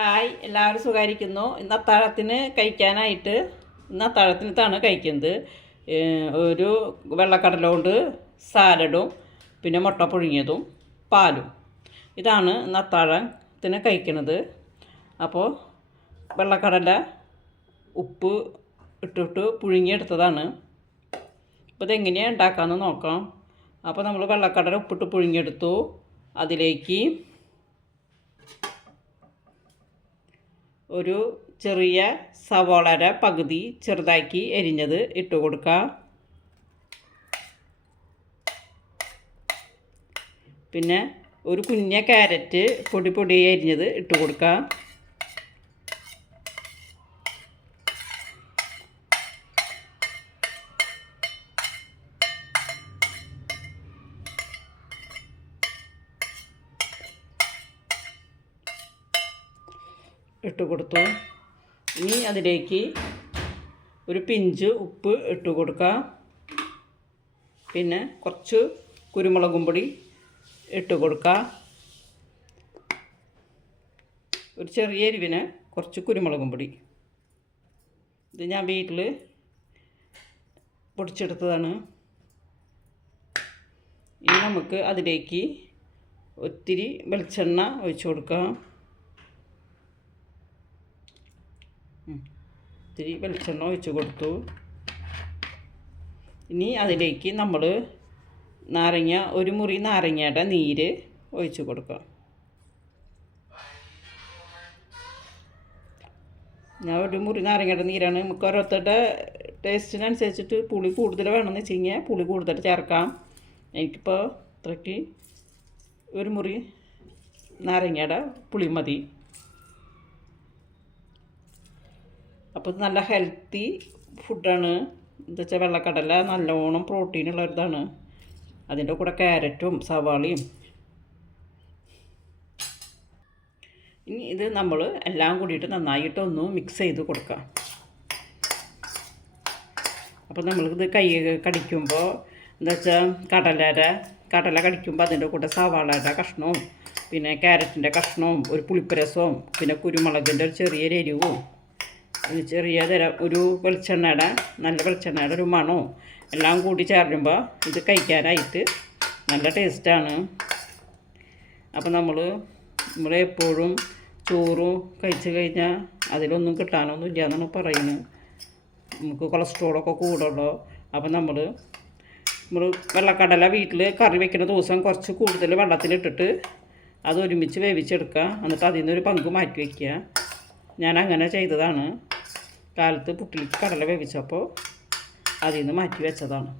Hi എല്ലാവരും സുഖമായിരിക്കുന്നു ഇന്ന് അത്താഴത്തിന് കഴിക്കാനായിട്ട് ഇന്ന് അത്താഴത്തിനത്താണ് കഴിക്കുന്നത്. ഒരു വെള്ളക്കടല കൊണ്ട് സാലഡും പിന്നെ മുട്ട പുഴുങ്ങിയതും പാലും. ഇതാണ് ഇന്ന് അത്താഴത്തിന് കഴിക്കുന്നത്. അപ്പോൾ വെള്ളക്കടല ഉപ്പ് ഇട്ടിട്ട് പുഴുങ്ങിയെടുത്തതാണ്. അപ്പോൾ ഇതെങ്ങനെയാണ് ഉണ്ടാക്കാമെന്ന് നോക്കാം. അപ്പോൾ നമ്മൾ വെള്ളക്കടല ഉപ്പിട്ട് പുഴുങ്ങിയെടുത്തു. അതിലേക്ക് ഒരു ചെറിയ സവോളര പകുതി ചെറുതാക്കി എരിഞ്ഞത് ഇട്ട് കൊടുക്കുക പിന്നെ ഒരു കുഞ്ഞ ക്യാരറ്റ് പൊടി പൊടി അരിഞ്ഞത് ഇട്ട് കൊടുക്കുക ഇട്ട് കൊടുത്തു. ഇനി അതിലേക്ക് ഒരു പിഞ്ച് ഉപ്പ് ഇട്ട് കൊടുക്കുക പിന്നെ കുറച്ച് കുരുമുളകും പൊടി ഇട്ട് കൊടുക്കുക ഒരു ചെറിയ എരിവിന് കുറച്ച് കുരുമുളകും പൊടി. ഇത് ഞാൻ വീട്ടിൽ പൊടിച്ചെടുത്തതാണ്. ഇനി നമുക്ക് അതിലേക്ക് ഒത്തിരി വെളിച്ചെണ്ണ ഒഴിച്ചു കൊടുക്കാം. ഇത്തിരി വെളിച്ചെണ്ണ ഒഴിച്ച് കൊടുത്തു. ഇനി അതിലേക്ക് നമ്മൾ നാരങ്ങ ഒരു മുറി നാരങ്ങയുടെ നീര് ഒഴിച്ച് കൊടുക്കാം. ഞാൻ ഒരു മുറി നാരങ്ങയുടെ നീരാണ്. നമുക്ക് ഓരോരുത്തരുടെ ടേസ്റ്റിനനുസരിച്ചിട്ട് പുളി കൂടുതൽ വേണമെന്ന് വെച്ച് കഴിഞ്ഞാൽ പുളി കൂടുതൽ ചേർക്കാം. എനിക്കിപ്പോൾ ഇത്രയ്ക്ക് ഒരു മുറി നാരങ്ങയുടെ പുളി മതി. അപ്പോൾ നല്ല ഹെൽത്തി ഫുഡാണ് എന്താ വെച്ചാൽ വെള്ളക്കടല നല്ലോണം പ്രോട്ടീൻ ഉള്ള ഇതാണ് അതിന്റെ കൂടെ ക്യാരറ്റും സവാളയും. ഇനി ഇത് നമ്മൾ എല്ലാം കൂടിയിട്ട് നന്നായിട്ട് ഒന്ന് മിക്സ് ചെയ്ത് കൊടുക്കാം. അപ്പോൾ നമ്മൾക്കിത് കൈ കടിക്കുമ്പോൾ എന്താ വെച്ചാൽ കടലര കടല കടിക്കുമ്പോൾ അതിന്റെ കൂടെ സവാളയുടെ കഷ്ണവും പിന്നെ ക്യാരറ്റിന്റെ കഷ്ണവും ഒരു പുളിപ്പരസവും പിന്നെ കുരുമുളകിന്റെ ഒരു ചെറിയൊരു എരിവും ഒരു ചെറിയ തരം ഒരു വെളിച്ചെണ്ണയുടെ നല്ല വെളിച്ചെണ്ണയുടെ ഒരു മണോ എല്ലാം കൂടി ചേർക്കുമ്പോൾ ഇത് കഴിക്കാനായിട്ട് നല്ല ടേസ്റ്റാണ്. അപ്പോൾ നമ്മൾ നമ്മൾ എപ്പോഴും ചോറും കഴിച്ച് കഴിഞ്ഞാൽ അതിലൊന്നും കിട്ടാനൊന്നും ഇല്ല എന്നാണ് പറയുന്നത് നമുക്ക് കൊളസ്ട്രോളൊക്കെ കൂടുള്ളൂ അപ്പോൾ നമ്മൾ നമ്മൾ വെള്ളക്കടല വീട്ടിൽ കറി വെക്കുന്ന ദിവസം കുറച്ച് കൂടുതൽ വെള്ളത്തിലിട്ടിട്ട് അത് ഒരുമിച്ച് വേവിച്ചെടുക്കുക എന്നിട്ട് അതിൽ നിന്നൊരു പങ്ക് മാറ്റി വയ്ക്കുക ഞാൻ അങ്ങനെ ചെയ്തതാണ്. കാലത്ത് പുട്ടിലേക്ക് കടല വേവിച്ചപ്പോൾ അതിൽ നിന്ന് മാറ്റി വെച്ചതാണ്.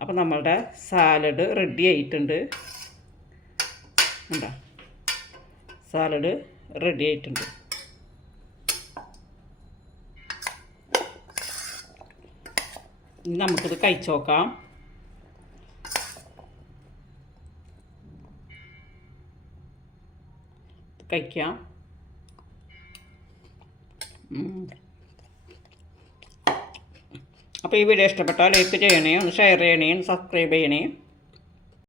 അപ്പോൾ നമ്മളുടെ സാലഡ് റെഡി ആയിട്ടുണ്ട്. ഉണ്ടോ സാലഡ് റെഡി ആയിട്ടുണ്ട്. നമുക്കിത് കഴിച്ചു നോക്കാം. കഴിക്കാം. അപ്പോൾ ഈ വീഡിയോ ഇഷ്ടപ്പെട്ടാൽ ലൈക്ക് ചെയ്യണേ ഒന്ന് ഷെയർ ചെയ്യണേ സബ്സ്ക്രൈബ് ചെയ്യണേ.